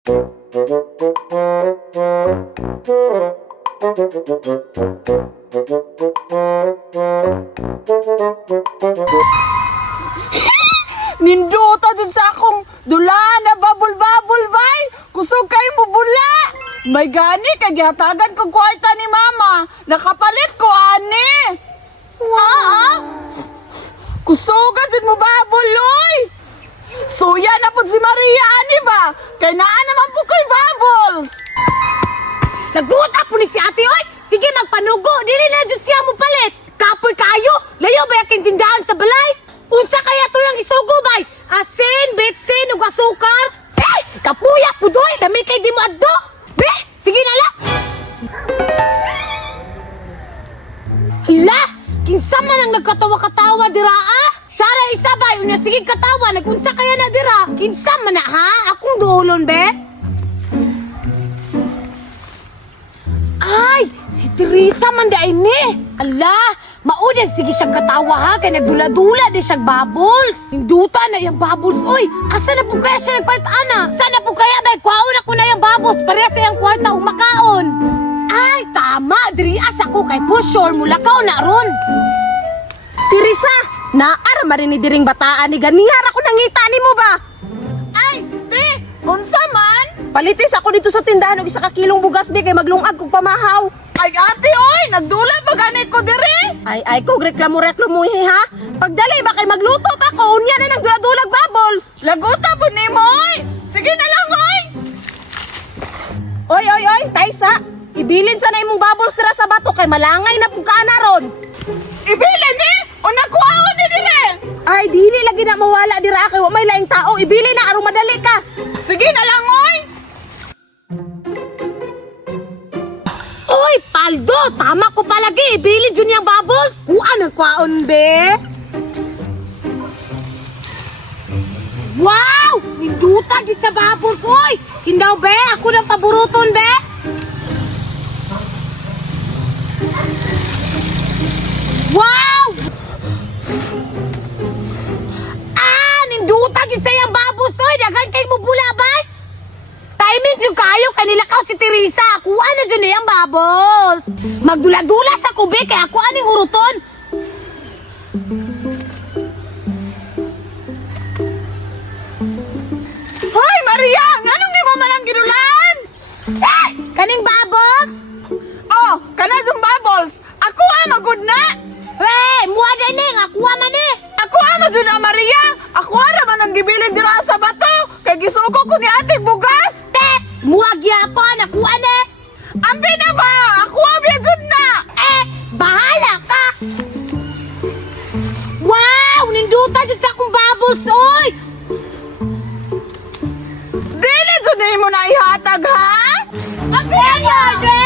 Ninduta dun sa akong dulaan na babul-babul, bay. Kusog kayo mo bula. May gani, kagyatagan kong kwarta ni mama. Nakapalit ko, ani. Kusugan dun mo babul, oy. Suya na po si Maria, ani ba? Kaya naan naman po ko'y babul. Nagduta po ni si ate, oy! Sige, magpanugo! Dili na dyan siya mo palit! Kapoy kayo! Layo ba yaking tindahan sa balay? Unsa kaya to yung isugo, bay? Asin, betsin, ug asukar? Eh! Kapuya po doy! Lami kay di mo addo! Be! Sige na lang! Hala! Kinsa man ang nagkatawa-katawa dira, ah? Sara isa bay! Unya sige katawa! Nagunsa kaya na dira? Kinsa man na, ha? Akong duolon, be? Ay, si Teresa man da ini. Ala, maudan sige siyang katawa ha, kaya nagdula-dula di siyang bubbles. Hinduta na yung bubbles. Uy, asa na po kaya siya nagpalit, ana? Sana po kaya ba, kwaon ako na yung bubbles, pareha sa yung kwarta umakaon. Ay, tama, diri asa ko kay for sure mula ka na ron. Teresa, naara marini diring bataan ni ganihar ako nangita ni mo ba? Ay, te, unsa man? Palitis ako dito sa tindahan og isa ka kilong bugas be kay maglungag kog pamahaw. Ay ate oy, nagdula ba ganit ko diri? Ay kog reklamo ha. Pagdali ba kay magluto pa ko unya na nagdula-dulag bubbles. Laguta po nimo oy. Sige na lang oy. Oy, Taisa. Ibilin sa na imong bubbles dira sa bato kay malangay na pug kana ron. Ibilin ni? O nakuhaon ni dire? Ay dili lagi na mawala dira kay wa may laing tao. Ibilin na aron madali ka. Sige na lang oy. Uy, Paldo, tama ko palagi. Ibili dyan yung bubbles. Kuan ang kwaon be. Wow! Ninduta dyan sa bubbles, uy! Hindaw, be? Ako ng paboruton, be? Wow! Ninduta dyan sa yung bubbles, uy! Dagan kayo mo bula, ba? Timing yung kayo, kanila ka si Teresa. Kuha na dyan yung bubbles. Magdula-dula sa kubi, kaya kuha ning uruton. Hoy Maria, nganong di mo man ang gidulan? Eh! Kaning bubbles? Oh, kana yung bubbles. Ako magud na. Eh! Muha din eh! Akuha man eh! Ako jud na Maria. Ako ra man ang gibilin dira sa bato. Kay gisugo ko ni ating bugas. Muha gyapon! Akuha na eh! Ambi na ba? Ako jud na. Eh! Bahala ka! Wow! Ninduta dyan sa akong bubbles, oy! Dili jud na imo na ihatag ha? Ambi!